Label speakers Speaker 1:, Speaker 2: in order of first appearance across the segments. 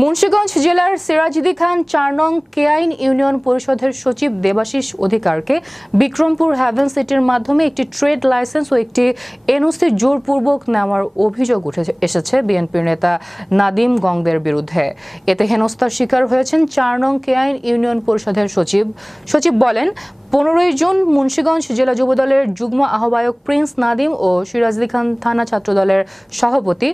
Speaker 1: মুন্সিগঞ্জ জেলার সিরাজদি খান চার নং কেআইন ইউনিয়ন পরিষদের সচিব দেবাশিস অধিকারকে বিক্রমপুর হ্যাভেন সিটির মাধ্যমে একটি ট্রেড লাইসেন্স ও একটি এনওসি জোরপূর্বক নেওয়ার অভিযোগ উঠে এসেছে বিএনপির নেতা নাদিম গংদের বিরুদ্ধে। এতে হেনস্থার শিকার হয়েছেন চার নং কেআইন ইউনিয়ন পরিষদের সচিব। সচিব বলেন পনেরোই জুন মুন্সীগঞ্জ জেলা যুবদলের যুগ্ম আহ্বায়ক প্রিন্স নাদিম ও সিরাজদি খান থানা ছাত্রদলের সভাপতি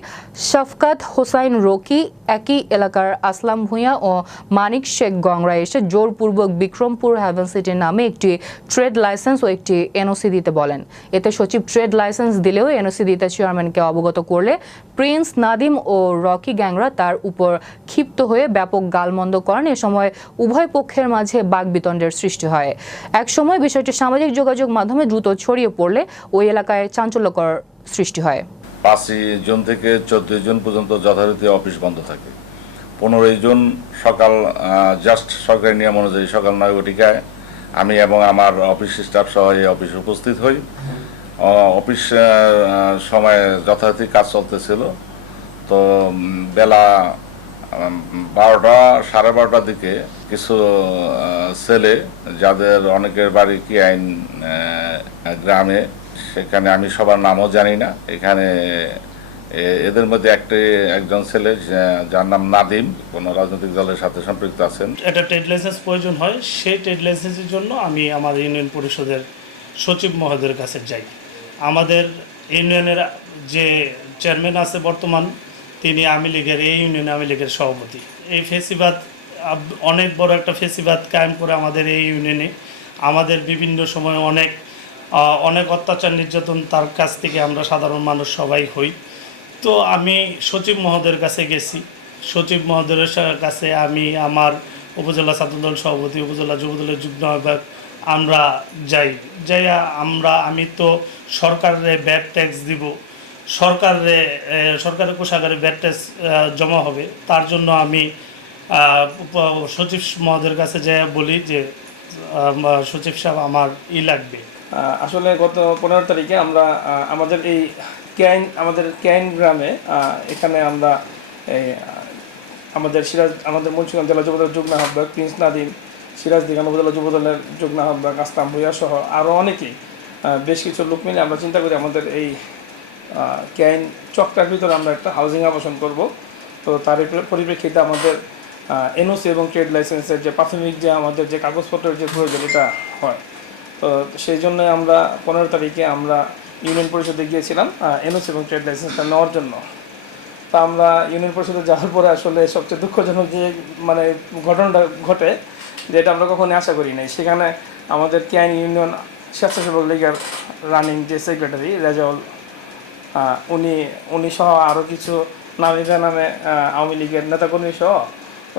Speaker 1: শফকাত হোসাইন রকি, একই এলাকার আসলাম ভূঁইয়া ও মানিক শেখ গংরা এসে জোরপূর্বক বিক্রমপুর হ্যাভেন সিটি নামে একটি ট্রেড লাইসেন্স ও একটি এনওসি দিতে বলেন। এতে সচিব ট্রেড লাইসেন্স দিলেও এনওসি দিতে চেয়ারম্যানকে অবগত করলে প্রিন্স নাদিম ও রকি গ্যাংরা তার উপর ক্ষিপ্ত হয়ে ব্যাপক গালমন্দ করেন। এ সময় উভয় পক্ষের মাঝে বাগবিতণ্ডের সৃষ্টি হয়। এক সময় বিষয়টি সামাজিক যোগাযোগ মাধ্যমে দ্রুত ছড়িয়ে পড়লে ওই এলাকায় চাঞ্চল্যকর সৃষ্টি হয়।
Speaker 2: পাঁচই জুন থেকে চোদ্দই জুন পর্যন্ত যথারীতি অফিস বন্ধ থাকে। পনেরোই জুন সকাল জাস্ট সরকারি নিয়ম অনুযায়ী সকাল নয় ঘটিকায় আমি এবং আমার অফিস স্টাফ সহ এই অফিসে উপস্থিত হই। অফিস সময়ে যথারীতি কাজ চলতেছিল। তো বেলা বারোটা, সাড়ে বারোটার দিকে কিছু ছেলে যাদের অনেকের বাড়ি কি আইন গ্রামে, সেখানে আমি সবার নামও জানি না। এখানে এদের মধ্যে একটি, একজন ছেলে যার নাম নাদিম, কোনো রাজনৈতিক দলের সাথে সম্পৃক্ত আছেন।
Speaker 3: একটা ট্রেড লাইসেন্স প্রয়োজন হয়, সেই ট্রেড লাইসেন্সের জন্য আমি আমার ইউনিয়ন পরিষদের সচিব মহোদয়ের কাছে যাই। আমাদের ইউনিয়নের যে চেয়ারম্যান আছে বর্তমান, তিনি আওয়ামী লীগের, এই ইউনিয়ন আওয়ামী লীগের সভাপতি। এই ফেসিবাদ অনেক বড় একটা ফেসিবাদ কায়েম করে আমাদের এই ইউনিয়নে আমাদের বিভিন্ন সময় অনেক অনেক অত্যাচার নির্যাতন তার কাছ থেকে আমরা সাধারণ মানুষ সবাই হই। তো আমি সচিব মহোদয়ের কাছে গেছি। সচিব মহোদয়ের কাছে আমি আমার উপজেলা ছাত্রদল সভাপতি, উপজেলা যুবদলের যুগ্ম আহ্বায়ক আমরা যাই। যাইয়া আমরা, আমি তো সরকারে ব্যাট ট্যাক্স দিব। সরকারে সরকারের কোষাগারে ব্যাট ট্যাক্স জমা হবে। তার জন্য আমি সচিব মহোদয়ের কাছে যাই বলি যে সচিব সাহেব আমার ই লাগবে।
Speaker 4: আসলে গত পনেরো তারিখে আমরা আমাদের এই ক্যাইন, আমাদের ক্যাইন গ্রামে এখানে আমরা আমাদের সিরাজ, আমাদের মুন্সিগঞ্জ জেলা যুবদলের যুগ্ম আহ্বায়ক প্রিন্স নাদিম সিরাজ দিগান উপজেলা যুবদলের যুগ্ম আহ্বায়ক আসলাম ভুইয়া সহ আরও অনেকেই বেশ কিছু লোক মিলে আমরা চিন্তা করি আমাদের এই ক্যাইন চক্রার ভিতরে আমরা একটা হাউজিং আবাসন করব। তো তার পরি- পরিপ্রেক্ষিতে আমাদের এনওসি এবং ট্রেড লাইসেন্সের যে প্রাথমিক যে আমাদের যে কাগজপত্রের যে প্রয়োজন এটা হয়। তো সেই জন্য আমরা পনেরো তারিখে আমরা ইউনিয়ন পরিষদে গিয়েছিলাম এনওসি এবং ট্রেড লাইসেন্সটা নেওয়ার জন্য। তা আমরা ইউনিয়ন পরিষদে যাওয়ার পরে আসলে সবচেয়ে দুঃখজনক যে মানে ঘটনাটা ঘটে যেটা আমরা কখনোই আশা করি নাই। সেখানে আমাদের ক্যান ইউনিয়ন স্বেচ্ছাসেবক লীগের রানিং যে সেক্রেটারি রেজাউল উনি উনি সহ আরও কিছু নামে আহ, আওয়ামী লীগের নেতাকর্মী সহ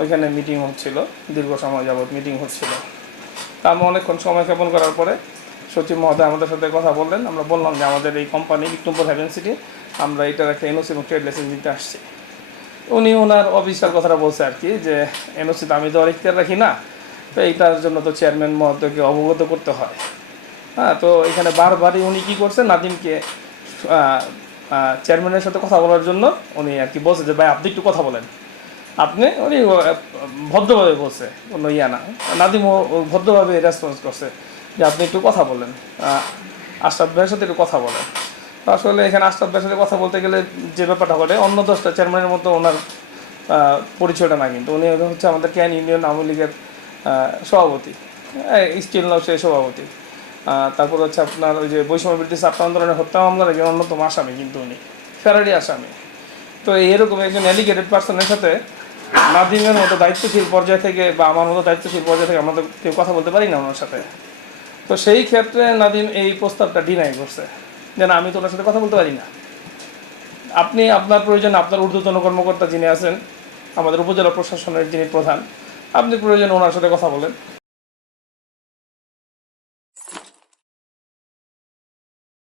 Speaker 4: ওইখানে মিটিং হচ্ছিল, দীর্ঘ সময় যাবৎ মিটিং হচ্ছিল। তা আমরা অনেকক্ষণ সময় ক্ষেপণ করার পরে সচিব মহোদয় আমাদের সাথে কথা বললেন, আমরা বললাম যে আমাদের এই কোম্পানি বিক্রমপুর হ্যাভেন সিটি আমরা এটার একটা এনওসি এবং ট্রেড লাইসেন্স দিতে আসছি। উনি ওনার অফিসার কথাটা বলছে আর কি, যে এনওসি তো আমি তো আর ইখতিয়ার রাখি না, তো এইটার জন্য তো চেয়ারম্যান মহোদয়কে অবগত করতে হয়। হ্যাঁ তো এখানে বারবারই উনি কী করছেন, নাদিমকে চেয়ারম্যানের সাথে কথা বলার জন্য উনি আর কি বলছে যে, ভাই, আপনি একটু কথা বলেন। আপনি উনি ভদ্রভাবে বলছে কোনো ইয়া না। নাদিমও ভদ্রভাবে রেসপন্স করছে যে আপনি একটু কথা বলেন। আহ, আশরাফ ভাইয়ের সাথে একটু কথা বলেন। তো আসলে এখানে আশরাফ ভাইয়ের সাথে কথা বলতে গেলে যে ব্যাপারটা ঘটে অন্য দশটা চেয়ারম্যানের মতো ওনার পরিচয়টা না কিন্তু উনি হচ্ছে আমাদের ক্যান ইউনিয়ন আওয়ামী লীগের সভাপতি। স্টিল নাও সে সভাপতি তারপর হচ্ছে আপনার ওই যে বৈষম্য বৃদ্ধি ছাত্র আন্দোলনের হত্যা মামলার একজন অন্যতম আসামি কিন্তু উনি ফেরারি আসামি। তো এরকম একজন অ্যালিগেটেড পার্সনের সাথে নাদিমের মতো দায়িত্বশীল পর্যায় থেকে বা আমার মতো দায়িত্বশীল পর্যায় থেকে আমরা তো কেউ কথা বলতে পারি না ওনার সাথে। তো সেই ক্ষেত্রে নাদিম এই প্রস্তাবটা ডিনাই করছে। যে না আমি তো ওনার সাথে কথা বলতে পারি না। আপনি আপনার প্রয়োজন, আপনার ঊর্ধ্বতন কর্মকর্তা যিনি আছেন, আমাদের উপজেলা প্রশাসনের যিনি প্রধান, আপনি প্রয়োজন ওনার সাথে কথা বলেন।